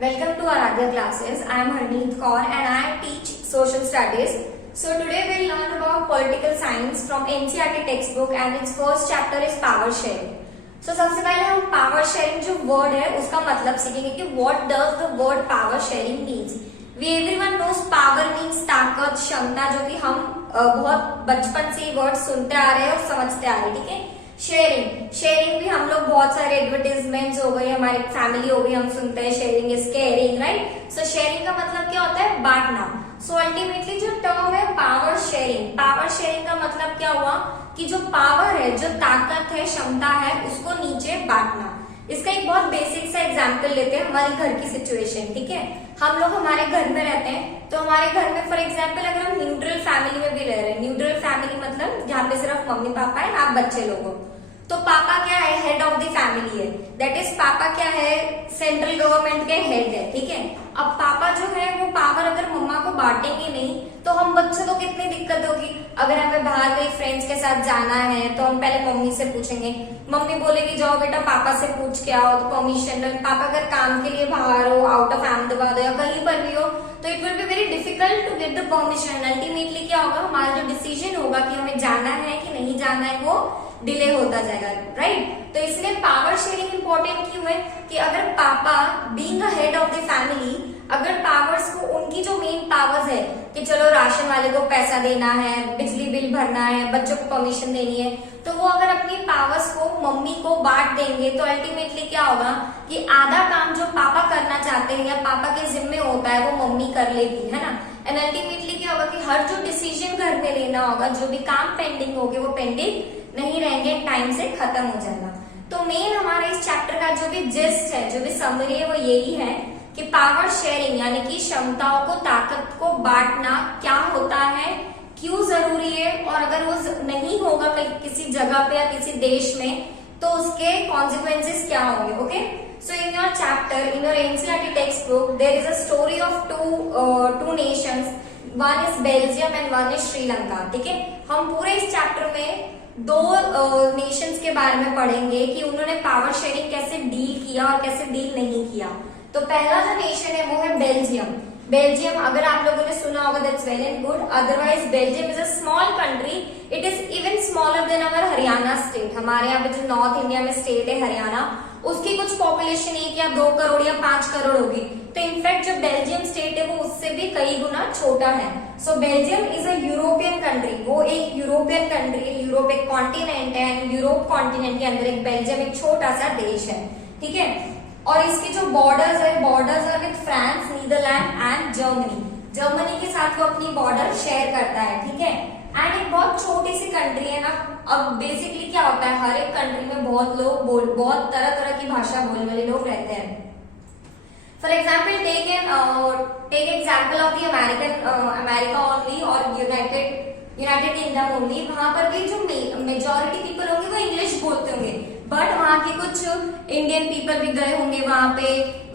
Welcome to Aradhya classes. I am Harneet Kaur and I teach social studies. So today we'll learn about political science from NCERT textbook and its first chapter is power sharing. So सबसे पहले हम power sharing जो word है उसका मतलब सीखेंगे कि what does the word power sharing means. We everyone knows power means ताकत, क्षमता, जो कि हम बहुत बचपन से ये वर्ड सुनते आ रहे हैं और समझते आ रहे हैं, ठीक है. शेयरिंग भी हम लोग बहुत सारे एडवर्टीजमेंट्स हो गए, हमारी फैमिली हो गई, हम सुनते हैं sharing is caring, right. So sharing का मतलब क्या होता है? बांटना. सो अल्टीमेटली जो टर्म है पावर शेयरिंग का मतलब क्या हुआ कि जो पावर है, जो ताकत है, क्षमता है, उसको नीचे बांटना. इसका एक बहुत बेसिक सा एग्जाम्पल लेते हैं, हमारे घर की सिचुएशन, ठीक है. हम लोग हमारे घर में रहते हैं, तो हमारे घर में फॉर एग्जाम्पल अगर हम न्यूट्रल फैमिली में भी रह रहे हैं, न्यूट्रल फैमिली मतलब जहाँ पे सिर्फ मम्मी पापा है, आप बच्चे लोग हो, तो पापा क्या है? हेड ऑफ द फैमिली है. दैट इज पापा क्या है? सेंट्रल गवर्नमेंट के हेड है, ठीक है. अब पापा जो है वो पावर अगर मम्मा को बांटेंगे नहीं तो हम बच्चे को कितनी दिक्कत होगी. अगर हमें बाहर कहीं फ्रेंड्स के साथ जाना है तो हम पहले मम्मी से पूछेंगे, मम्मी बोलेगी जाओ बेटा पापा से पूछ के आओ, तो परमिशन. पापा अगर काम के लिए बाहर हो, आउट ऑफ अहमदाबाद हो या कहीं पर भी हो, तो it will be very difficult to get the permission. Ultimately क्या होगा? हमारा जो डिसीजन होगा कि हमें जाना है कि नहीं जाना है वो डिले होता जाएगा, राइट. तो इसलिए पावर शेयरिंग इंपॉर्टेंट क्यों है कि अगर पापा being a head of the family, अगर पावर्स को, उनकी जो मेन पावर्स है कि चलो राशन वाले को पैसा देना है, बिजली बिल भरना है, बच्चों को परमिशन देनी है, तो वो अगर अपनी पावर्स को मम्मी को बांट देंगे तो अल्टीमेटली क्या होगा कि आधा काम जो पापा करना चाहते हैं या पापा के जिम्मे होता है वो मम्मी कर लेगी, है ना. एंड अल्टीमेटली क्या होगा कि हर जो डिसीजन घर में लेना होगा, जो भी काम पेंडिंग होंगे वो पेंडिंग नहीं रहेंगे, टाइम से खत्म हो जाएगा. तो मेन हमारा इस चैप्टर का जो भी जिस्ट है, जो भी समरी है, वो यही है कि पावर शेयरिंग यानी कि क्षमताओं को, ताकत को बांटना क्या होता है, क्यों जरूरी है, और अगर वो नहीं होगा किसी जगह पे या किसी देश में तो उसके कॉन्सिक्वेंसेस क्या होंगे. Okay. So in your chapter, in your NCERT textbook, there is a story of two nations. One is Belgium and one is Sri Lanka. ठीक है. हम पूरे इस चैप्टर में दो नेशंस के बारे में पढ़ेंगे कि उन्होंने पावर शेयरिंग कैसे डील किया और कैसे डील नहीं किया. तो पहला जो नेशन है वो है बेल्जियम. अगर आप लोगों ने सुना होगा that's well and good. Otherwise Belgium is a small country. It is even smaller than our Haryana state. हमारे यहाँ पे जो नॉर्थ इंडिया में स्टेट है हरियाणा, उसकी कुछ पॉपुलेशन 1 या 2 करोड़ या 5 करोड़ होगी. तो इनफैक्ट जो बेल्जियम स्टेट है वो उससे भी कई गुना छोटा है. So Belgium is a European country. वो एक यूरोपियन कंट्री है. यूरोप एक कॉन्टिनेंट है एंड यूरोप कॉन्टिनेंट के अंदर एक बेल्जियम एक छोटा सा देश है, ठीक है. और इसकी जो बॉर्डर्स है with France, Netherland and Germany के साथ वो अपनी बॉर्डर शेयर करता है, ठीक है. एंड एक बहुत छोटी सी कंट्री है ना. अब बेसिकली क्या होता है, हर एक कंट्री में बहुत तरह की भाषा बोलने वाले लोग रहते हैं. For example take example of the America only और यूनाइटेड किंगडम ओनली. वहां पर भी जो मेजोरिटी पीपल होंगे वो इंग्लिश बोलते होंगे, बट वहां के कुछ इंडियन पीपल भी गए होंगे वहां पे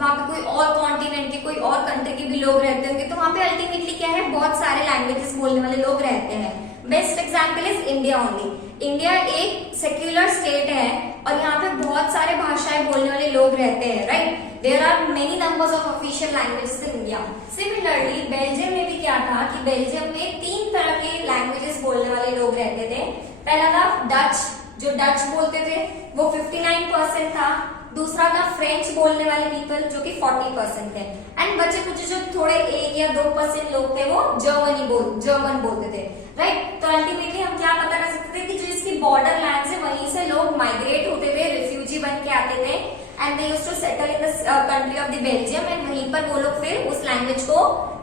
कोई और कॉन्टिनेंट के, कोई और कंट्री के भी लोग रहते होंगे. तो वहां पे अल्टीमेटली क्या है, बहुत सारे लैंग्वेजेस बोलने वाले लोग रहते हैं. Best example is India only. India एक सेक्युलर स्टेट है और यहाँ पे बहुत सारे भाषाएं बोलने वाले लोग रहते हैं, right. There are many numbers of official languages in India. Similarly Belgium में भी क्या था कि बेल्जियम में 3 तरह के लैंग्वेजेस बोलने वाले लोग रहते थे. पहला था डच, जो डच बोलते थे वो 59% था. दूसरा था फ्रेंच बोलने वाले पीपल जो कि 40% थे. एंड बचे कुछ जो थोड़े 1 या 2% लोग थे वो जर्मन बोलते थे, राइट. तो अल्टीमेटली हम क्या पता कर सकते थे कि जो इसकी बॉर्डर लैंड से वहीं से लोग माइग्रेट होते थे, रिफ्यूजी बन के आते थे and they used to settle in the country of the Belgium and वहीं पर वो लोग फिर उस लैंग्वेज को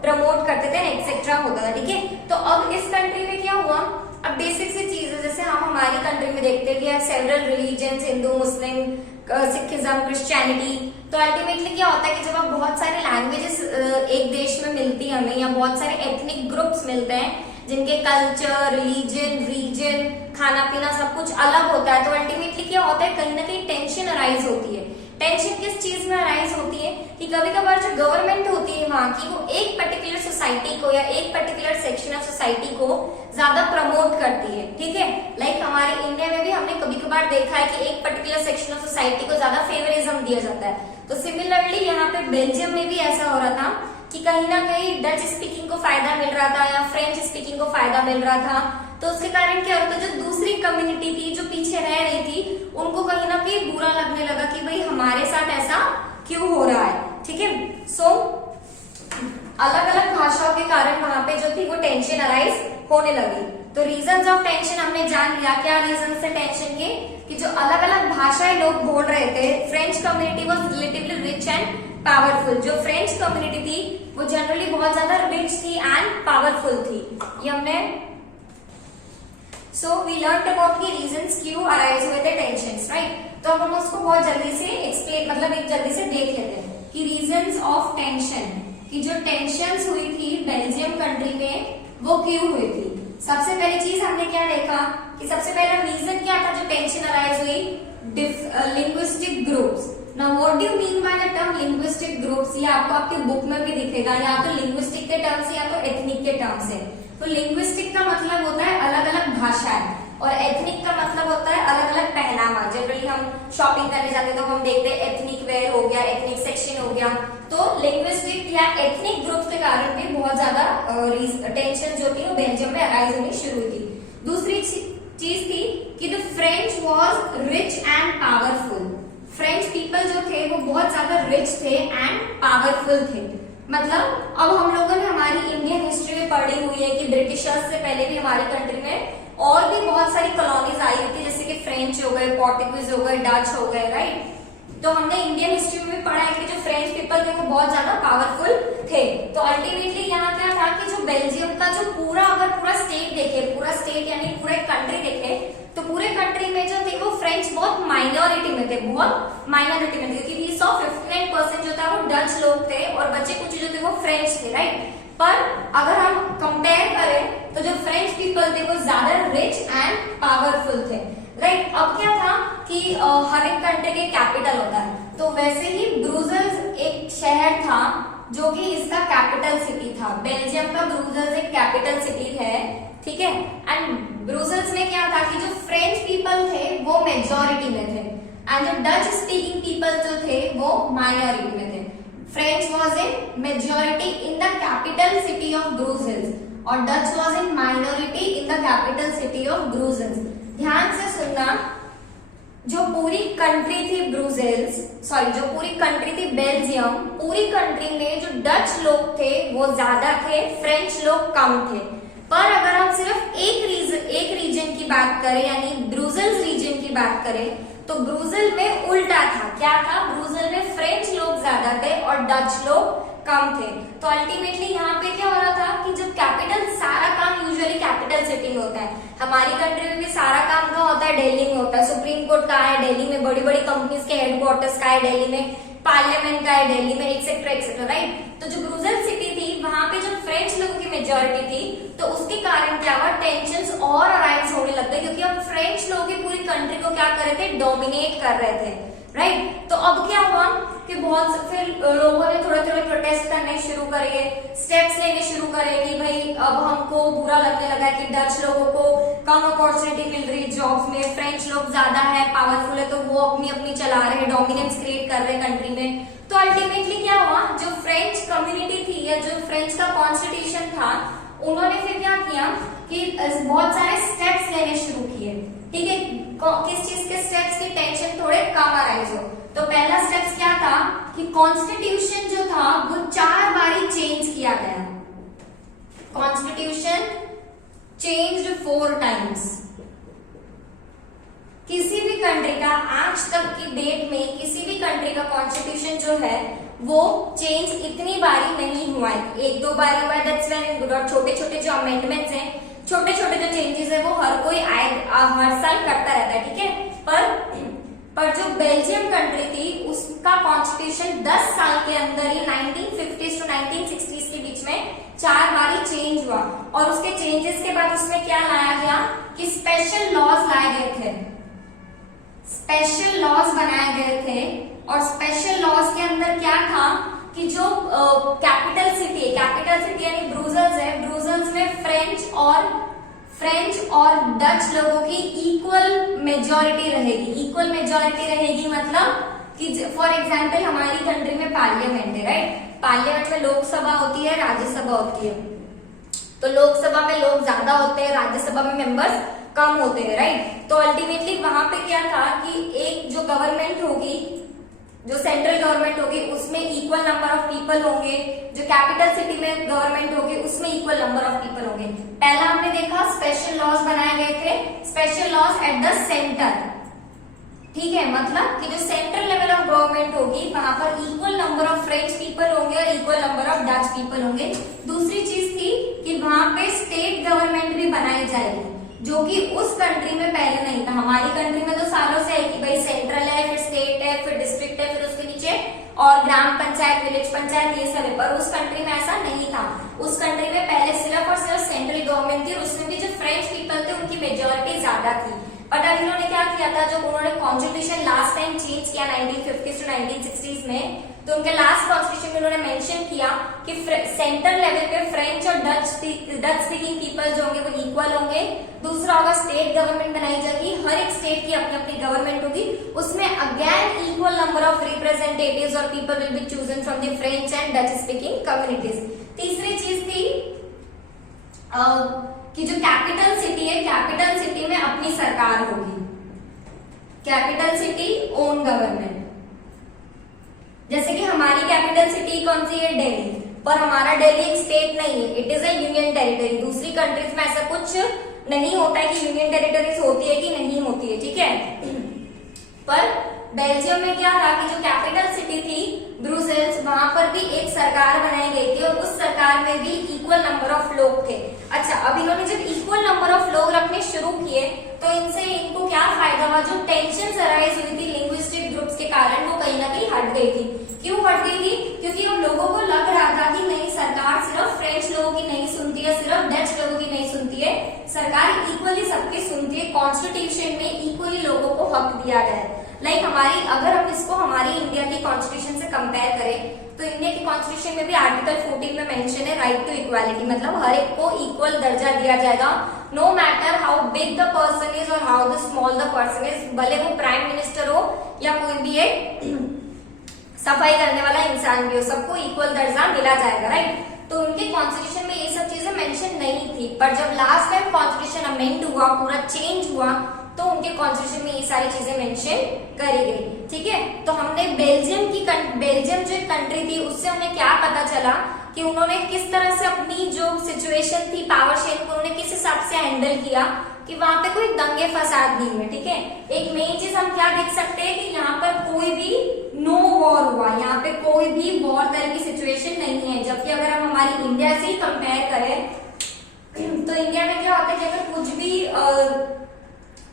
प्रमोट करते थे, एक्सेट्रा होता था, ठीक है. तो अब इस कंट्री में क्या हुआ, अब बेसिक सी चीजें जैसे हम हमारी कंट्री में देखते हैं कि सेवरल रिलीजन्स, हिंदू, मुस्लिम, सिखिज्म, क्रिश्चियनिटी. तो अल्टीमेटली क्या होता है कि जब आप बहुत सारे लैंग्वेजेस एक देश में मिलती है हमें, या बहुत सारे एथनिक ग्रुप्स मिलते हैं, जिनके कल्चर, रिलीजन, रीजन, खाना पीना सब कुछ अलग होता है, तो अल्टीमेटली क्या होता है, कहीं ना कहीं टेंशन अराइज होती है। टेंशन किस चीज में अराइज होती है कि कभी कभार जो गवर्नमेंट होती है वहां की, वो एक पर्टिकुलर सोसाइटी को या एक पर्टिकुलर सेक्शन ऑफ सोसाइटी को ज्यादा प्रमोट करती है, ठीक है। लाइक हमारे इंडिया में भी हमने कभी कभार देखा है कि एक पर्टिकुलर सेक्शन ऑफ सोसाइटी को ज्यादा फेवरिज्म दिया जाता है। तो सिमिलरली यहाँ पे बेल्जियम में भी ऐसा हो रहा था कि कहीं ना कहीं डच स्पीकिंग को फायदा मिल रहा था या फ्रेंच स्पीकिंग को फायदा मिल रहा था। तो उसके कारण क्या होता है, जो दूसरी कम्युनिटी थी जो पीछे रह रही थी, उनको कहीं ना कहीं बुरा लगने लगा कि भाई हमारे साथ ऐसा क्यों हो रहा है, ठीक है। सो अलग अलग भाषाओं के कारण वहां पे जो थी वो टेंशन अराइज होने लगी। तो रीजंस ऑफ टेंशन हमने जान लिया, क्या रीजन है टेंशन के, कि जो अलग अलग भाषाएं लोग बोल रहे थे। French community was relatively rich and powerful. जो फ्रेंच कम्युनिटी थी वो जनरली बहुत ज्यादा रिच थी एंड पावरफुल थी। ये हमने So we learned about the reasons क्यों arise हुए थे tensions, right? तो अब हम उसको बहुत जल्दी से explain, मतलब एक जल्दी से देख लेते हैं कि reasons of tension, कि जो tensions हुई थी बेल्जियम कंट्री में वो क्यों हुई थी। सबसे पहली चीज हमने क्या देखा कि सबसे पहला रीजन क्या था जो टेंशन अराइज हुई, linguistic groups. Now what do you mean by the term linguistic groups, ये आपको आपके बुक में भी दिखेगा, या तो लिंग्विस्टिक के टर्म से या तो एथनिक के टर्म से। तो लिंग्विस्टिक का मतलब होता है अलग अलग भाषाएं, और एथनिक का मतलब होता है अलग अलग पहनावा। जनरली हम शॉपिंग करने जाते हैं तो हम देखते हैं एथनिक वेयर हो गया, एथनिक सेक्शन हो गया। तो लिंग्विस्टिक या एथनिक ग्रुप्स के कारण भी बहुत ज्यादा टेंशन जो थी वो बेल्जियम में अराइज होनी शुरू हुई थी। दूसरी चीज थी कि the French was rich and powerful. French people जो थे वो बहुत ज्यादा रिच थे एंड पावरफुल थे। मतलब अब हम लोगों ने हमारी इंडियन हिस्ट्री में पढ़ी हुई है कि ब्रिटिशर्स से पहले भी हमारी कंट्री में और भी बहुत सारी कॉलोनीज आई हुई थी, जैसे कि फ्रेंच हो गए, पोर्टुगीज हो गए, डच हो गए, राइट। तो हमने इंडियन हिस्ट्री में भी पढ़ा है कि जो फ्रेंच पीपल थे वो बहुत ज्यादा पावरफुल थे। तो अल्टीमेटली यहाँ क्या था कि जो बेल्जियम का जो पूरा, अगर पूरा स्टेट देखे, पूरा स्टेट यानी पूरे कंट्री देखे, तो पूरे कंट्री में जो थे वो फ्रेंच बहुत माइनॉरिटी में थे, बहुत माइनॉरिटी में थे, क्योंकि 59% जो था वो डच लोग थे और बच्चे कुछ जो थे वो फ्रेंच थे, राइट। पर अगर हम कंपेयर करें तो जो फ्रेंच पीपल थे वो ज्यादा रिच एंड पावरफुल थे, राइट। अब क्या था कि हर एक कंट्री के कैपिटल होता है, तो वैसे ही ब्रुसेल्स एक शहर था जो कि इसका कैपिटल सिटी था। बेल्जियम का ब्रुसेल्स एक कैपिटल सिटी है, ठीक है। एंड ब्रुसेल्स में क्या था कि जो फ्रेंच पीपल थे वो मेजॉरिटी में थे एंड जो डच स्पीकिंग पीपल जो थे वो माइनॉरिटी में थे। French was in majority in the capital city of Brussels और Dutch was in minority in the capital city of Brussels. ध्यान से सुनना, जो पूरी कंट्री थी ब्रुसेल्स, सॉरी जो पूरी कंट्री थी बेल्जियम, पूरी कंट्री में जो डच लोग थे वो ज्यादा थे, फ्रेंच लोग कम थे। पर अगर हम सिर्फ एक रीजन की बात करें, यानी ब्रुसेल्स रीजन की बात करें, तो ब्रुसेल में उल्टा था। क्या था, ब्रुसेल में फ्रेंच लोग ज्यादा थे और डच लोग कम थे। तो अल्टीमेटली यहाँ पे क्या हो रहा था कि जब कैपिटल, सारा काम यूजुअली कैपिटल सिटी में होता है। हमारी कंट्री में भी सारा काम कहाँ होता है, दिल्ली में होता है। सुप्रीम कोर्ट कहाँ है, दिल्ली में। बड़ी बड़ी कंपनीज के हेडक्वार्टर्स कहाँ है, दिल्ली में। पार्लियामेंट का है दिल्ली में, एक्सेट्रा एक्सेट्रा, राइट। तो जो ब्रुसेल सिटी थी वहां पे जब फ्रेंच लोगों की मेजोरिटी थी, तो उसके कारण क्या हुआ, टेंशंस और अराइज होने लग गए, क्योंकि अब फ्रेंच लोग पूरी कंट्री को क्या कर रहे थे, डोमिनेट कर रहे थे, राइट। तो अब क्या हुआ कि बहुत फिर लोगों ने थोड़े थोड़े प्रोटेस्ट करने शुरू करे, स्टेप्स लेने शुरू करे कि भाई अब हमको बुरा लगने लगा कि डच लोगों को कम अपॉर्चुनिटी मिल रही जॉब्स में, फ्रेंच लोग ज्यादा है, पावरफुल है, तो वो अपनी अपनी चला रहे हैं, डोमिनेंस क्रिएट कर रहे हैं कंट्री में। तो अल्टीमेटली क्या हुआ, जो फ्रेंच कम्युनिटी थी या जो फ्रेंच का कॉन्स्टिट्यूशन था, उन्होंने फिर क्या किया कि बहुत सारे स्टेप्स लेने शुरू किए, ठीक है। किस चीज के स्टेप्स की, टेंशन थोड़े कम अराइज हो। तो पहला स्टेप्स क्या था कि कॉन्स्टिट्यूशन जो था वो 4 बारी चेंज किया गया। Constitution changed 4 times. किसी भी कंट्री का आज तक की डेट में किसी भी कंट्री का कॉन्स्टिट्यूशन जो है वो चेंज इतनी बारी नहीं हुआ है, 1-2 बारी हुआ है, दैट्स वेरी गुड। और छोटे छोटे जो अमेंडमेंट्स हैं, छोटे छोटे जो चेंजेस है वो हर कोई हर साल करता रहता है, ठीक है। पर जो बेल्जियम कंट्री थी उसका कॉन्स्टिट्यूशन 10 साल के अंदर ही 1950s to 1960s के बीच में 4 बारी चेंज हुआ। और उसके चेंजेस के बाद उसमें क्या लाया गया कि स्पेशल लॉज लाए गए थे, स्पेशल लॉज बनाए गए थे। और स्पेशल लॉज के अंदर क्या था कि जो कैपिटल सिटी यानी ब्रुसेल्स है, ब्रुसेल्स में फ्रेंच और डच लोगों की इक्वल मेजॉरिटी रहेगी, मतलब कि फॉर एग्जाम्पल हमारी कंट्री में पार्लियामेंट है, राइट। पार्लियामेंट में लोकसभा होती है, राज्यसभा होती है। तो लोकसभा में लोग ज्यादा होते हैं, राज्यसभा में मेंबर्स कम होते हैं, राइट। तो अल्टीमेटली वहां पे क्या था कि एक जो गवर्नमेंट होगी, जो सेंट्रल गवर्नमेंट होगी, उसमें इक्वल नंबर ऑफ पीपल होंगे, जो कैपिटल सिटी में गवर्नमेंट होगी उसमें इक्वल नंबर ऑफ पीपल होंगे। पहला हमने देखा स्पेशल लॉज बनाए गए थे, special lodge at the centre, ठीक है, मतलब कि जो सेंट्रल लेवल ऑफ गवर्नमेंट होगी वहां पर equal number of French people होंगे और equal number of Dutch people होंगे। दूसरी चीज थी कि वहां पे स्टेट गवर्नमेंट भी बनाई जाएगी, जो कि उस कंट्री में पहले नहीं था। हमारी कंट्री में तो सालों से है कि भाई सेंट्रल है, फिर स्टेट है, फिर डिस्ट्रिक्ट है, फिर उसके नीचे और ग्राम पंचायत, विलेज पंचायत, ये सब है। पर उस कंट्री में ऐसा नहीं था। उस कंट्री में पहले सिर्फ और सिर्फ सेंट्रल गवर्नमेंट थी, उसमें भी जो फ्रेंच पीपल थे उनकी मेजोरिटी ज्यादा थी। बट अब इन्होंने क्या किया था, जब उन्होंने कॉन्स्टिट्यूशन लास्ट टाइम चेंज किया 1950s टू 1960s में, तो उनके लास्ट कॉन्स्टिट्यूशन में उन्होंने मेंशन किया कि सेंट्रल लेवल पे फ्रेंच और डच स्पीकिंग पीपल जो होंगे वो इक्वल होंगे। दूसरा होगा स्टेट गवर्नमेंट बनाई जाएगी, हर एक स्टेट की अपनी अपनी गवर्नमेंट होगी, उसमें again equal number of representatives और people will be chosen from the French and Dutch speaking communities. तीसरी चीज थी कि जो कैपिटल सिटी है, कैपिटल सिटी में अपनी सरकार होगी, कैपिटल सिटी ओन गवर्नमेंट। जैसे कि हमारी कैपिटल सिटी कौन सी है, दिल्ली, पर हमारा दिल्ली एक स्टेट नहीं है, it is A union territory. दूसरी कंट्रीज में ऐसा कुछ नहीं होता है कि यूनियन टेरिटरीज होती है कि नहीं होती है, ठीक है। पर बेल्जियम में क्या था कि जो कैपिटल सिटी थी ब्रुसेल्स, वहां पर भी एक सरकार बनाई गई थी और उस सरकार में भी इक्वल नंबर ऑफ लोग थे। अच्छा, अब इन्होंने जब इक्वल नंबर ऑफ लोग रखने शुरू किए तो इनसे इनको क्या फायदा हुआ, जो टेंशन अराइज हुई थी लिंग्विस्टिक ग्रुप्स के कारण वो कहीं ना कहीं हट गई थी। क्यों हट गई थी, क्योंकि उन लोगों को लग रहा था कि नहीं, सरकार सिर्फ फ्रेंच लोगों की नहीं सुनती है, सिर्फ डच लोगों की नहीं सुनती है, सरकार इक्वली सबकी सुनती है। कॉन्स्टिट्यूशन में इक्वली लोगों को हक दिया गया है। लाइक हमारी, अगर हम इसको हमारी इंडिया की कॉन्स्टिट्यूशन से कंपेयर करें तो इंडिया की कॉन्स्टिट्यूशन में भी आर्टिकल 14 में मेंशन है राइट टू इक्वालिटी, मतलब हर एक को इक्वल दर्जा दिया जाएगा, no matter how big the person is और how the small the person is, भले वो प्राइम मिनिस्टर हो या कोई भी एक सफाई करने वाला इंसान भी हो, सबको इक्वल दर्जा मिला जाएगा, राइट। तो उनके कॉन्स्टिट्यूशन में ये सब चीजें मेंशन नहीं थी, पर जब लास्ट टाइम कॉन्स्टिट्यूशन अमेंड हुआ, पूरा चेंज हुआ, तो उनके कॉन्स्टिट्यूशन में ये सारी चीजें मेंशन करी गई, ठीक है। तो हमने बेल्जियम जो एक कंट्री थी उससे हमें क्या पता चला कि उन्होंने किस तरह से अपनी जो सिचुएशन थी, पावर शेयरिंग को उन्होंने किस हिसाब से हैंडल किया कि वहां पे कोई दंगे फसाद नहीं हुए, ठीक है। एक मेन चीज हम क्या देख सकते हैं कि यहाँ पर कोई भी नो वॉर हुआ, यहाँ पे कोई भी वॉर तरह की सिचुएशन नहीं है। जबकि अगर हम हमारी इंडिया से ही कंपेयर करें तो इंडिया में क्या होता है कि अगर कुछ भी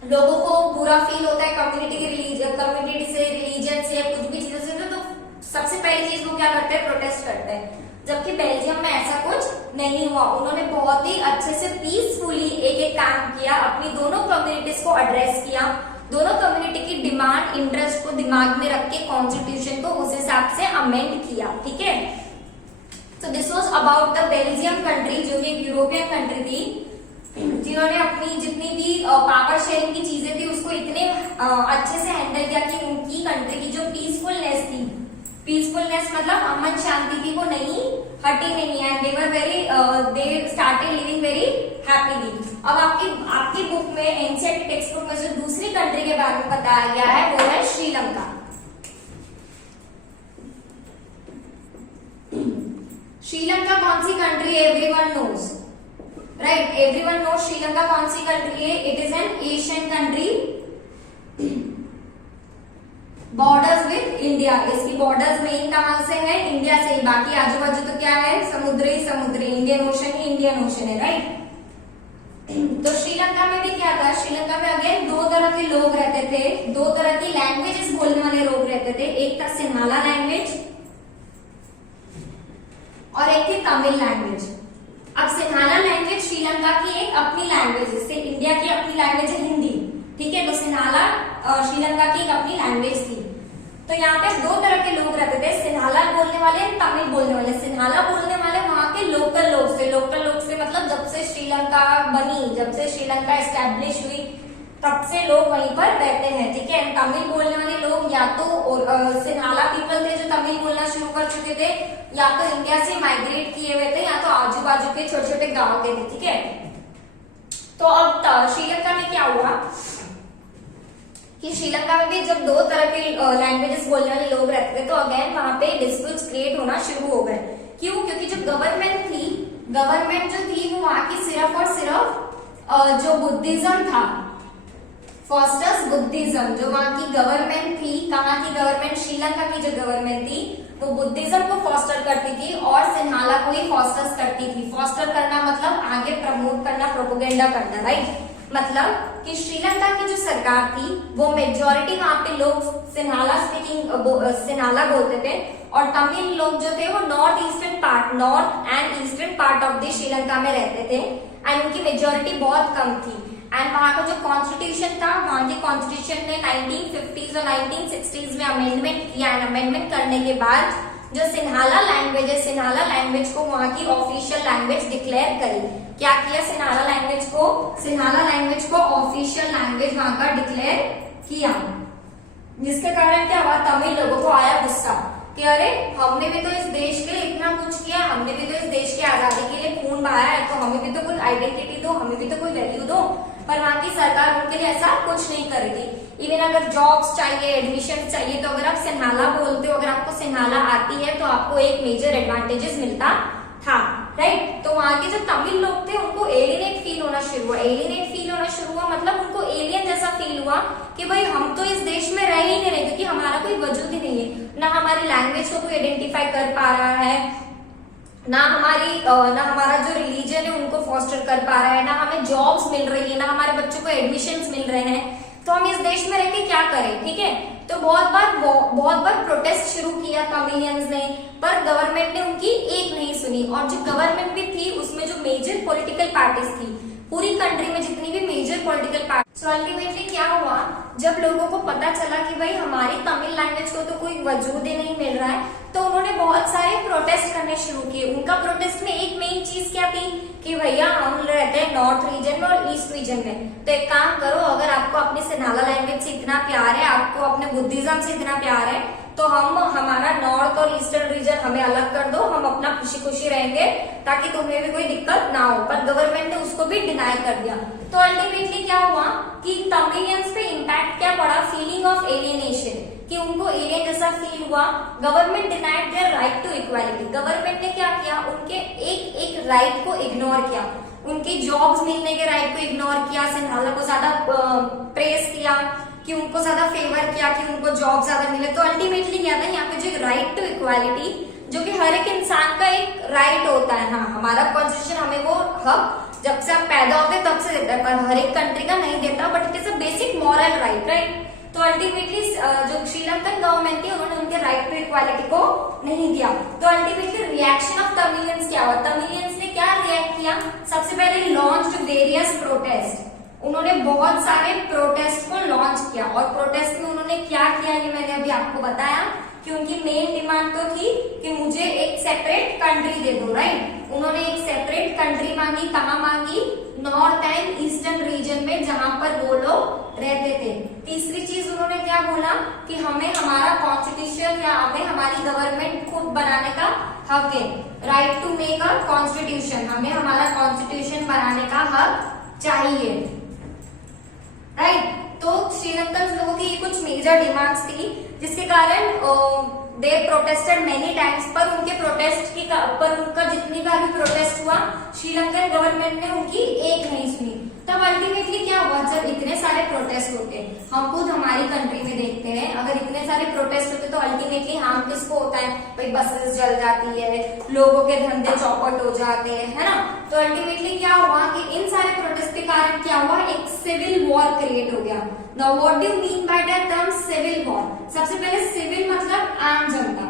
लोगों को बुरा फील होता है कम्युनिटी से, रिलीजन से, कुछ भी चीजों से, तो सबसे पहली चीज वो क्या करते हैं, प्रोटेस्ट करते हैं। जबकि बेल्जियम में ऐसा कुछ नहीं हुआ, उन्होंने बहुत ही अच्छे से पीसफुली एक एक काम किया, अपनी दोनों कम्युनिटीज को एड्रेस किया, दोनों कम्युनिटी की डिमांड इंटरेस्ट को दिमाग में रख के कॉन्स्टिट्यूशन को उस हिसाब से अमेंड किया, ठीक है। तो this was about the Belgium country, जो कि एक यूरोपियन कंट्री थी, जिन्होंने अपनी जितनी भी पावर शेयरिंग की चीजें थी उसको इतने अच्छे से हैंडल किया कि उनकी कंट्री की जो पीसफुलनेस थी, पीसफुलनेस मतलब अमन शांति थी, वो नहीं हटी नहीं है, they started living very happily. अब आपकी बुक में, एनसीईआरटी टेक्स्ट बुक में जो दूसरी कंट्री के बारे में बताया गया है वो है श्रीलंका। श्रीलंका कौन सी कंट्री है, everyone knows, right, everyone knows Sri Lanka कौन सी कंट्री है, it is an Asian country, borders with India. इसकी बॉर्डर्स मेन कहां से है, इंडिया से ही, बाकी आजू बाजू तो क्या है, समुद्री इंडियन ओशन ही इंडियन ओशन है, राइट। तो श्रीलंका में भी क्या था, श्रीलंका में अगेन दो तरह के लोग रहते थे, दो तरह की लैंग्वेजेस बोलने वाले लोग रहते थे, एक था सिन्हाला लैंग्वेज और एक थी तमिल लैंग्वेज। अब सिन्हाला लैंग्वेज श्रीलंका की एक अपनी लैंग्वेज, जैसे इंडिया की अपनी लैंग्वेज है हिंदी, ठीक है, तो सिन्हाला श्रीलंका की एक अपनी लैंग्वेज थी। तो यहाँ पे दो तरह के लोग रहते थे, सिन्हाला बोलने वाले, तमिल बोलने वाले। सिन्हाला बोलने वाले वहाँ के लोकल लोग से, लोकल लोग से मतलब जब से श्रीलंका बनी, जब से श्रीलंका एस्टेब्लिश हुई, तब से लोग वहीं पर रहते हैं, ठीक है। तमिल बोलने वाले लोग या तो सिन्हाला पीपल थे जो तमिल बोलना शुरू कर चुके थे, या तो इंडिया से माइग्रेट किए हुए थे, या तो आजू बाजू के छोटे छोटे गाँव के थे, ठीक है। तो अब श्रीलंका में क्या हुआ कि श्रीलंका में भी जब दो तरह के लैंग्वेजेस बोलने वाले लोग रहते थे, तो अगेन वहां पे डिस्प्यूट्स क्रिएट होना शुरू हो गए। क्यों? क्योंकि जो गवर्नमेंट थी, गवर्नमेंट जो थी वो वहां की सिर्फ और सिर्फ जो बुद्धिज्म था, फॉस्टर्स बुद्धिज्म, जो वहां की गवर्नमेंट थी, कहाँ की गवर्नमेंट, श्रीलंका की जो गवर्नमेंट थी वो बुद्धिज्म को फॉस्टर करती थी और सिन्हाला को ही फॉस्टर्स करती थी। फॉस्टर करना मतलब आगे प्रमोट करना, प्रोपोगेंडा करना, राइट। मतलब कि श्रीलंका की जो सरकार थी वो मेजॉरिटी वहां पे लोग सिन्हाला स्पीकिंग सिन्हाला बोलते थे, और तमिल लोग जो थे वो north and eastern part of the Sri Lanka में रहते थे, एंड उनकी मेजॉरिटी बहुत कम थी। एंड वहां का जो कॉन्स्टिट्यूशन था, वहां के कॉन्स्टिट्यूशन ने 1950s और 1960s में अमेंडमेंट किया, एंड अमेंडमेंट करने के बाद जो सिन्हाला लैंग्वेज है, सिन्हाला लैंग्वेज को वहां की ऑफिशियल लैंग्वेज डिक्लेयर करी। क्या किया? सिन्हाला लैंग्वेज को ऑफिशियल लैंग्वेज वहां का डिक्लेयर किया, जिसके कारण क्या हुआ, तमिल लोगों को आया गुस्सा कि अरे हमने भी तो इस देश के लिए इतना कुछ किया, हमने भी तो इस देश की आजादी के लिए खून बहाया है, तो हमें भी तो कोई आइडेंटिटी दो, हमें भी तो कोई वैल्यू दो। पर वहां की सरकार उनके लिए ऐसा कुछ नहीं करेगी। इवन अगर जॉब्स चाहिए, एडमिशन चाहिए, तो अगर आप सिन्हाला बोलते हो, अगर आपको सिन्हाला आती है, तो आपको एक मेजर एडवांटेजेस मिलता था, राइट। तो वहां के जो तमिल लोग थे उनको एलियनेट फील होना शुरू हुआ, मतलब उनको एलियन जैसा फील हुआ कि भाई हम तो इस देश में रह ही नहीं रहे, क्योंकि हमारा कोई वजूद ही नहीं है, ना हमारी लैंग्वेज को कोई आइडेंटिफाई कर पा रहा है, ना हमारा जो रिलीजन है उनको फॉस्टर कर पा रहा है, ना हमें जॉब्स मिल रही है, ना हमारे बच्चों को एडमिशंस मिल रहे हैं, तो हम इस देश में रह के क्या करें, ठीक है। तो बहुत बार प्रोटेस्ट शुरू किया तमिलियंस ने, पर गवर्नमेंट ने उनकी एक नहीं सुनी। और जो गवर्नमेंट भी थी उसमें जो मेजर पॉलिटिकल पार्टीज थी, पूरी कंट्री में जितनी भी major political party, so ultimately क्या हुआ, जब लोगों को पता चला कि भाई हमारी तमिल लैंग्वेज को तो कोई वजूद ही नहीं मिल रहा है, तो उन्होंने बहुत सारे प्रोटेस्ट करने शुरू किए। उनका प्रोटेस्ट में एक मेन चीज क्या थी कि भैया हम रहते हैं नॉर्थ रीजन में और ईस्ट रीजन में, तो एक काम करो, अगर आपको अपनी सिन्हाला लैंग्वेज से इतना प्यार है, आपको अपने बुद्धिज्म से इतना प्यार है, तो हम हमारा नॉर्थ और ईस्टर्न रीजन हमें अलग कर दो, हम अपना खुशी खुशी रहेंगे, ताकि तुम्हें भी कोई दिक्कत ना हो। पर गवर्नमेंट ने उसको भी डिनाई कर दिया। तो अल्टीमेटली क्या हुआ कि तमिलियंस पे इम्पैक्ट क्या पड़ा, फीलिंग ऑफ एलियनेशन, कि उनको एलियन जैसा फील हुआ। Government denied their right to equality. Government ने क्या किया, उनके एक राइट को इग्नोर किया, उनकी जॉब्स मिलने के राइट को इग्नोर किया, सिन्हाला को ज्यादा प्रेस किया, कि उनको ज्यादा फेवर किया कि उनको जॉब ज्यादा मिले। तो अल्टीमेटली क्या था, यहाँ पे जो राइट टू इक्वालिटी, जो कि हर एक इंसान का एक राइट होता है, हाँ हमारा कॉन्स्टिट्यूशन हमें वो हक जब से हम पैदा होते हैं तब से देता है, पर हर एक कंट्री का नहीं देता, but it is a basic moral right, right. तो अल्टीमेटली जो श्रीलंकन गवर्नमेंट थी उन्होंने उनके राइट टू इक्वालिटी को नहीं दिया। तो अल्टीमेटली रिएक्शन ऑफ तमिलियंस क्या हुआ, तमिलियंस ने क्या रिएक्ट किया, सबसे पहले लॉन्च वेरियस प्रोटेस्ट, उन्होंने बहुत सारे प्रोटेस्ट को लॉन्च किया। और प्रोटेस्ट में उन्होंने क्या किया ये मैंने अभी आपको बताया, कि उनकी मेन डिमांड तो थी कि मुझे एक सेपरेट कंट्री दे दो, राइट। उन्होंने एक सेपरेट कंट्री मांगी, कहाँ मांगी, नॉर्थ एंड ईस्टर्न रीजन में, जहां पर वो लोग रहते थे। तीसरी चीज उन्होंने क्या बोला कि हमें हमारा कॉन्स्टिट्यूशन या हमें हमारी गवर्नमेंट खुद बनाने का हक है, right to make a constitution, हमें हमारा कॉन्स्टिट्यूशन बनाने का हक चाहिए, राइट। तो श्रीलंकन लोगों की कुछ मेजर डिमांड्स थी, जिसके कारण दे प्रोटेस्टेड मेनी टाइम्स, पर उनके प्रोटेस्ट की पर उनका जितनी बार भी प्रोटेस्ट हुआ, श्रीलंकन गवर्नमेंट ने उनकी एक नहीं सुनी। तब अल्टीमेटली क्या हुआ, जब इतने सारे प्रोटेस्ट होते, हम खुद हमारी कंट्री में देखते हैं, अगर इतने सारे प्रोटेस्ट होते तो अल्टीमेटली हार्म किसको होता है, भाई बसेस जल जाती है, लोगों के धंधे चौपट हो जाते हैं, है ना। तो अल्टीमेटली क्या हुआ कि इन सारे प्रोटेस्ट के कारण क्या हुआ, एक सिविल वॉर क्रिएट हो गया। Now what do you mean by that term civil war? सबसे पहले सिविल मतलब आम जनता,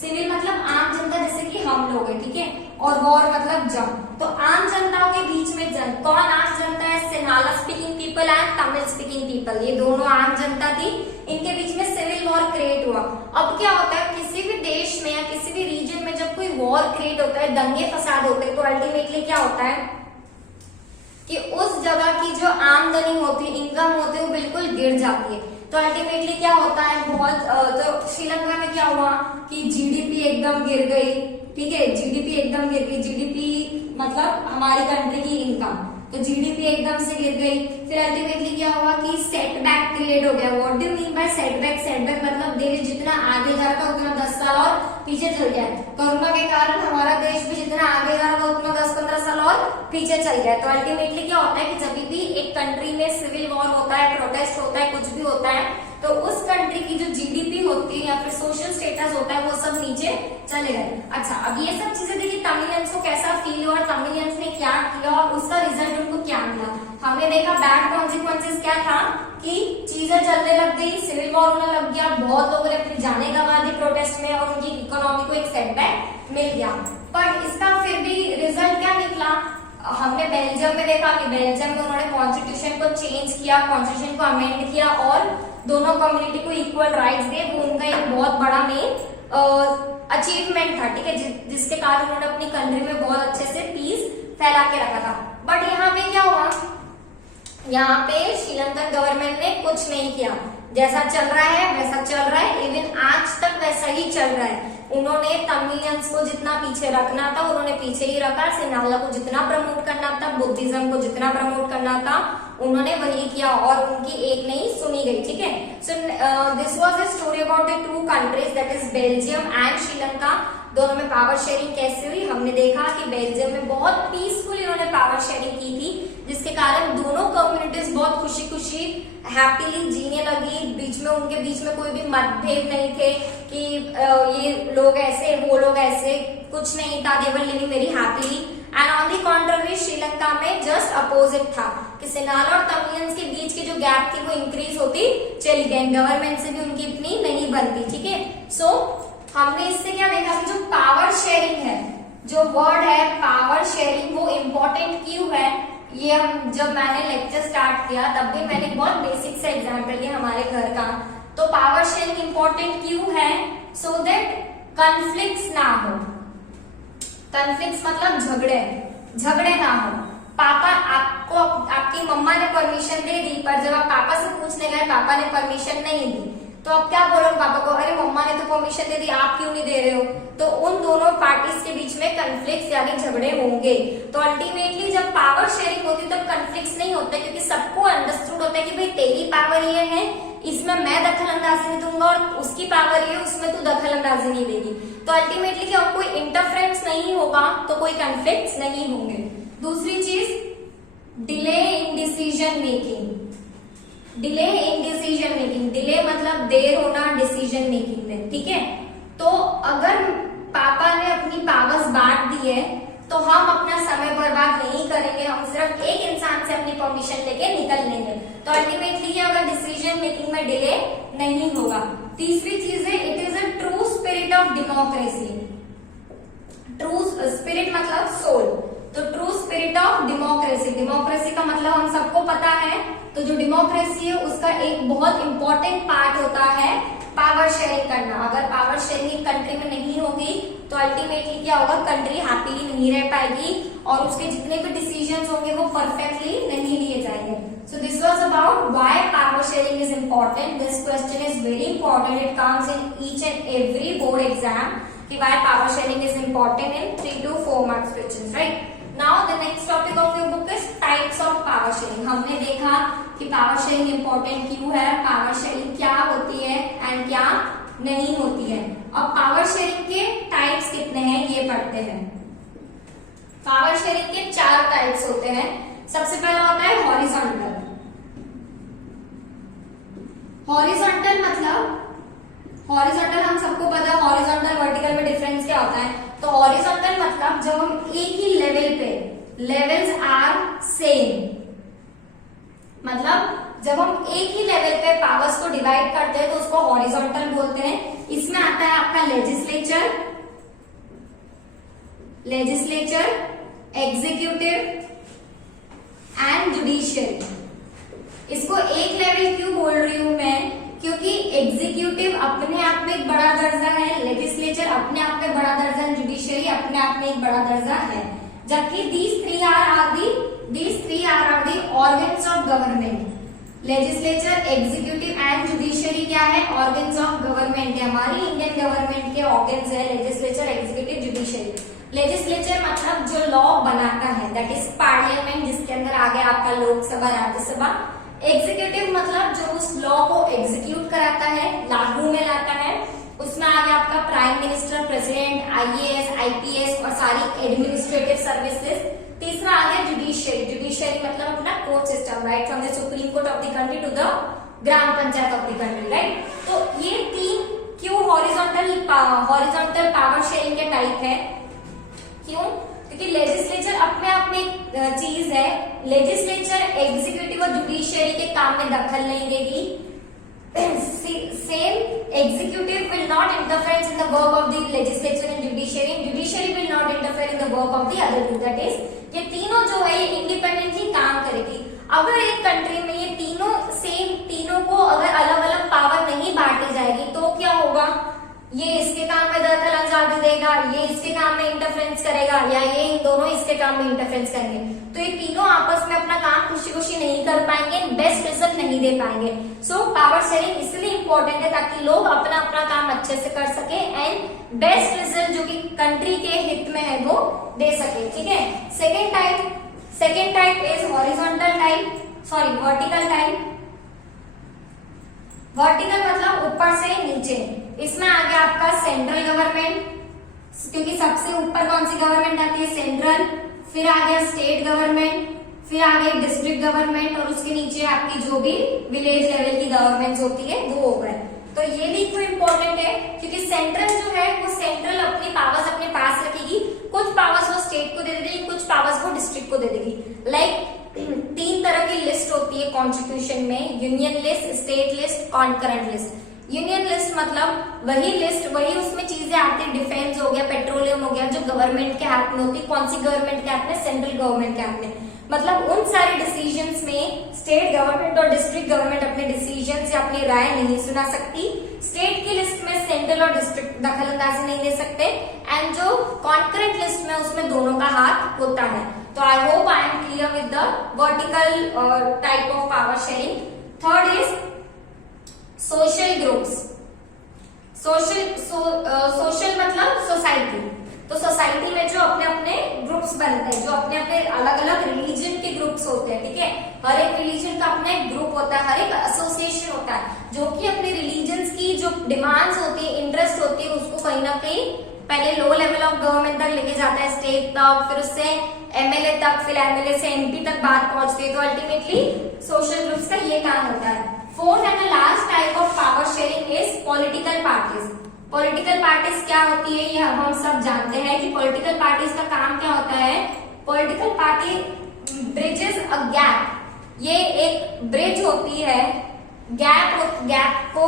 सिविल मतलब आम जनता, जैसे कि हम लोग हैं, ठीक है, और वॉर मतलब जंग। तो आम जनताओं के बीच में जंग, कौन आम जनता है? Sinhala speaking people and Tamil speaking people, ये दोनों आम जनता थी, इनके बीच में सिविल वॉर क्रिएट हुआ। अब क्या होता है, किसी भी देश में या किसी भी रीजन में जब कोई वॉर क्रिएट होता है, दंगे फसाद होते हैं, तो अल्टीमेटली क्या होता है कि उस जगह की जो आमदनी होती है, इनकम होती है, वो बिल्कुल गिर जाती है। तो अल्टीमेटली क्या होता है, तो श्रीलंका में क्या हुआ कि जीडीपी एकदम गिर गई, ठीक है, जीडीपी एकदम गिर गई, जीडीपी मतलब हमारी कंट्री की इनकम, तो जीडीपी एकदम से गिर गई। फिर अल्टीमेटली क्या हुआ कि सेटबैक क्रिएट हो गया। What do mean by setback? Setback मतलब देश जितना आगे जा रहा था उतना 10 साल और पीछे चल गया। कोरोना के कारण हमारा देश भी जितना आगे जा रहा था उतना 10-15 साल और पीछे चल गया। तो अल्टीमेटली क्या होता है कि जब भी एक कंट्री में सिविल वॉर होता है, प्रोटेस्ट होता है, कुछ भी होता है, तो उस कंट्री की जो जीडीपी होती है या फिर सोशल स्टेटस होता है, वो सब नीचे चले गए। अच्छा, अब ये सब चीजें देखिए तमिलियंस को कैसा फील हुआ और तमिलियंस ने क्या किया और उसका रिजल्ट उनको क्या मिला। हमने देखा बैड कॉन्सिक्वेंसेस क्या था कि चीजें चलने लग गई, सिविल वॉर होने लग गया, बहुत लोगों ने अपनी जाने गंवा दी प्रोटेस्ट में और उनकी इकोनॉमी को एक सेटबैक मिल गया। पर इसका फिर भी रिजल्ट क्या निकला? हमने बेल्जियम में देखा कि बेल्जियम में उन्होंने कॉन्स्टिट्यूशन को चेंज किया, कॉन्स्टिट्यूशन को अमेंड किया और दोनों कम्युनिटी को इक्वल राइट्स दिए। वो उनका एक बहुत बड़ा मेन अचीवमेंट था, ठीक है, जिसके कारण उन्होंने अपनी कंट्री में बहुत अच्छे से पीस फैला के रखा था। बट यहाँ पे क्या हुआ, यहाँ पे श्रीलंकन गवर्नमेंट ने कुछ नहीं किया, जैसा चल रहा है वैसा चल रहा है, इवन आज तक वैसा ही चल रहा है। उन्होंने तमिलियंस को जितना पीछे रखना था उन्होंने पीछे ही रखा, सिन्हाला को जितना प्रमोट करना था, बुद्धिज्म को जितना प्रमोट करना था उन्होंने वही किया और उनकी एक नहीं सुनी गई, ठीक है। सो this was the story about the two countries, that is Belgium and Sri Lanka. दोनों में पावर शेयरिंग कैसे हुई, हमने देखा कि बेल्जियम में बहुत पीसफुली उन्होंने पावर शेयरिंग की थी, जिसके कारण दोनों कम्युनिटीज बहुत खुशी खुशी हैप्पीली जीने लगी। बीच में उनके बीच में कोई भी मतभेद नहीं थे कि ये लोग ऐसे वो लोग ऐसे, कुछ नहीं था, they were living very happily. And on the contrary Sri Lanka में जस्ट अपोजिट था कि सिन्हाला और तमिलियंस के बीच की जो गैप थी वो इंक्रीज होती चली गई, गवर्नमेंट से भी उनकी इतनी नहीं बनती, ठीक है। सो हमने इससे क्या देखा कि जो पावर शेयरिंग है, जो वर्ड है पावर शेयरिंग, वो इम्पोर्टेंट क्यों है, ये हम जब मैंने लेक्चर स्टार्ट किया तब भी मैंने बहुत बेसिक से एग्जाम्पल लिया हमारे घर का। तो पावर शेयरिंग इम्पोर्टेंट क्यों है? सो दैट कॉन्फ्लिक्ट्स ना हो। कॉन्फ्लिक्ट्स मतलब झगड़े ना हो। पापा आपको, आपकी मम्मा ने परमिशन दे दी, पर जब आप पापा से पूछने गए पापा ने परमिशन नहीं दी, तो आप क्या बोलोगे पापा को, अरे मम्मा ने तो परमिशन दे दी, आप क्यों नहीं दे रहे हो? तो उन दोनों पार्टीज के बीच में कॉन्फ्लिक्ट्स यानी झगड़े होंगे। तो अल्टीमेटली जब पावर शेयरिंग होती है तब कॉन्फ्लिक्ट्स नहीं होते, क्योंकि सबको अंडरस्टूड होता है कि भाई तेरी पावर ये है, इसमें मैं दखल अंदाजी नहीं दूंगा, और उसकी पावर ये, उसमें तू दखल अंदाजी नहीं देगी। तो अल्टीमेटली क्या कोई इंटरफेरेंस नहीं होगा, तो कोई कॉन्फ्लिक्ट्स नहीं होंगे। दूसरी चीज, delay in decision making. Delay in decision making, delay मतलब देर होना डिसीजन मेकिंग में, ठीक है। तो अगर पापा ने अपनी पावर्स बांट दी है तो हम अपना समय बर्बाद नहीं करेंगे, हम सिर्फ एक इंसान से अपनी परमिशन लेके निकल लेंगे। तो अल्टीमेटली अगर डिसीजन मेकिंग में डिले नहीं होगा। तीसरी चीज है, it is a true spirit of democracy. True spirit मतलब सोल, तो true spirit of democracy, democracy का मतलब हम सबको पता है। तो जो डेमोक्रेसी है उसका एक बहुत इंपॉर्टेंट पार्ट होता है पावर शेयरिंग करना। अगर पावर शेयरिंग कंट्री में नहीं होगी तो अल्टीमेटली क्या होगा, कंट्री हैप्पीली नहीं रह पाएगी और उसके जितने भी डिसीजंस होंगे वो परफेक्टली नहीं लिए जाएंगे। So this was about why power sharing is important. This question is very important, it comes in each and every board exam कि why power sharing is important in 3 to 4 marks questions, right. Now the next topic of your book is types of power sharing. हमने देखा कि power sharing important क्यों है, power sharing क्या होती है and क्या नहीं होती है। अब पावर शेयरिंग के टाइप्स कितने हैं ये पढ़ते हैं। पावर शेयरिंग के 4 टाइप्स होते हैं। सबसे पहला होता है हॉरिजॉन्टल। हॉरिजॉन्टल मतलब, हॉरिजॉन्टल हम सबको पता है हॉरिजॉन्टल वर्टिकल में डिफरेंस क्या होता है। तो हॉरिजॉन्टल मतलब जब हम एक ही लेवल पे, लेवल्स आर सेम, मतलब जब हम एक ही लेवल पे पावर्स को डिवाइड करते हैं तो उसको हॉरिजॉन्टल बोलते हैं। इसमें आता है आपका लेजिस्लेचर, एग्जीक्यूटिव एंड जुडिशियरी। इसको एक लेवल क्यों बोल रही हूं मैं, क्योंकि एग्जीक्यूटिव अपने आप में एक बड़ा दर्जा है, लेजिस्लेचर अपने आप में बड़ा दर्जा है, जुडिशियरी अपने आप में एक बड़ा दर्जा है। जबकि these three are the organs of government। Legislature, executive and judiciary क्या है, ऑर्गन्स ऑफ गवर्नमेंट है। हमारी इंडियन गवर्नमेंट के ऑर्गन्स है लेजिस्लेचर, एग्जीक्यूटिव, जुडिशियरी। लेजिस्लेचर मतलब जो लॉ बनाता है, दैट इज पार्लियामेंट, जिसके अंदर आगे आपका लोकसभा, राज्यसभा। एग्जीक्यूटिव मतलब जो उस लॉ को एग्जीक्यूट कराता है, लागू में लाता है, उसमें आगे आपका prime minister, president, IAS, IPS और सारी एडमिनिस्ट्रेटिव सर्विसेज। तीसरा आ गया जुडिशियरी। जुडिशियरी मतलब अपना court system, right from the supreme court of the country to the gram panchayat of the country, right. तो ये तीन क्यों हॉरिजॉन्टल पावर शेयरिंग के टाइप है, क्यों? क्योंकि लेजिस्लेचर अपने आप में एक चीज है, लेजिस्लेचर एग्जीक्यूटिव और जुडिशियरी के काम में दखल नहीं देगी। Same executive will not interfere in the work of the legislature and judiciary, and judiciary will not interfere in the work of the other two, that is ये तीनों जो है ये इंडिपेंडेंटली काम करेगी। अगर एक कंट्री में ये तीनों को अगर अलग अलग पावर नहीं बांटी जाएगी तो क्या होगा, ये इसके काम में दखल अंजामी देगा, ये इसके काम में इंटरफेरेंस करेगा, या ये इन दोनों इसके काम में इंटरफेरेंस करेंगे, तो ये तीनों आपस में अपना काम खुशी खुशी नहीं कर पाएंगे, बेस्ट रिजल्ट नहीं दे पाएंगे। सो पावर शेयरिंग इसलिए इंपॉर्टेंट है ताकि लोग अपना अपना काम अच्छे से कर सके एंड बेस्ट रिजल्ट जो कि कंट्री के हित में है वो दे सके, ठीक है। Second type is horizontal type, sorry vertical type. Vertical मतलब ऊपर से नीचे। इसमें आ गया आपका सेंट्रल गवर्नमेंट, क्योंकि सबसे ऊपर कौन सी गवर्नमेंट आती है, सेंट्रल। फिर आ गया स्टेट गवर्नमेंट, फिर आ गई डिस्ट्रिक्ट गवर्नमेंट, और उसके नीचे आपकी जो भी विलेज लेवल की गवर्नमेंट होती है वो हो गए। तो ये भी क्यों इंपॉर्टेंट है, क्योंकि सेंट्रल जो है वो सेंट्रल अपनी पावर्स अपने पास रखेगी, कुछ पावर्स वो स्टेट को दे देगी, कुछ पावर्स वो डिस्ट्रिक्ट को दे देगी। लाइक तीन तरह की लिस्ट होती है कॉन्स्टिट्यूशन में, union list, state list, concurrent list. Union list मतलब वही उसमें चीजें आती है, डिफेंस हो गया, पेट्रोलियम हो गया, जो गवर्नमेंट के हाथ में होती है। कौन सी गवर्नमेंट के हाथ में, सेंट्रल गवर्नमेंट के हाथ में। मतलब उन सारे डिसीजंस में स्टेट गवर्नमेंट और डिस्ट्रिक्ट गवर्नमेंट अपने डिसीजन से अपनी राय नहीं सुना सकती। स्टेट की लिस्ट में सेंट्रल और डिस्ट्रिक्ट दखल अंदाजी नहीं दे सकते, एंड जो कॉन्करेंट लिस्ट में उसमें दोनों का हाथ होता है। तो I hope I am clear with the vertical type of power sharing. Third is social groups. Social मतलब सोसाइटी। तो सोसाइटी में जो अपने अपने ग्रुप्स बनते हैं, जो अपने अपने अलग अलग रिलीजन के ग्रुप्स होते हैं, ठीक है। हर एक रिलीजन का अपना एक ग्रुप होता है, हर एक एसोसिएशन होता है, जो कि अपने रिलीजन की जो डिमांड्स होती है, इंटरेस्ट होती है, उसको कहीं ना कहीं पहले लो लेवल ऑफ गवर्नमेंट तक लेके जाता है, स्टेट तक, फिर उससे एमएलए तक, फिर एमएलए से एमपी तक बात पहुंचती है। तो अल्टीमेटली सोशल ग्रुप्स का ये काम होता है। Fourth and last type of power sharing is political parties. Political parties क्या होती है, ये हम सब जानते हैं कि पॉलिटिकल पार्टीज का काम क्या होता है। Political party bridges a gap. ये एक ब्रिज होती है, गैप को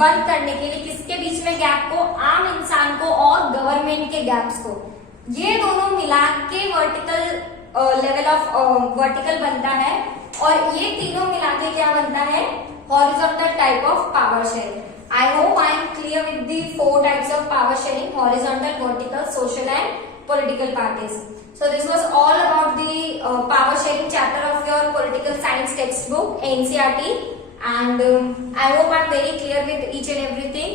बंद करने के लिए, किसके बीच में गैप को, आम इंसान को और गवर्नमेंट के गैप्स को। ये दोनों मिला के वर्टिकल लेवल ऑफ वर्टिकल बनता है, और ये तीनों मिला के क्या बनता है, horizontal type of power sharing. I hope I am clear with the 4 types of power sharing: horizontal, vertical, social and political parties. So this was all about the power sharing chapter of your political science textbook NCERT, and I hope I am very clear with each and everything.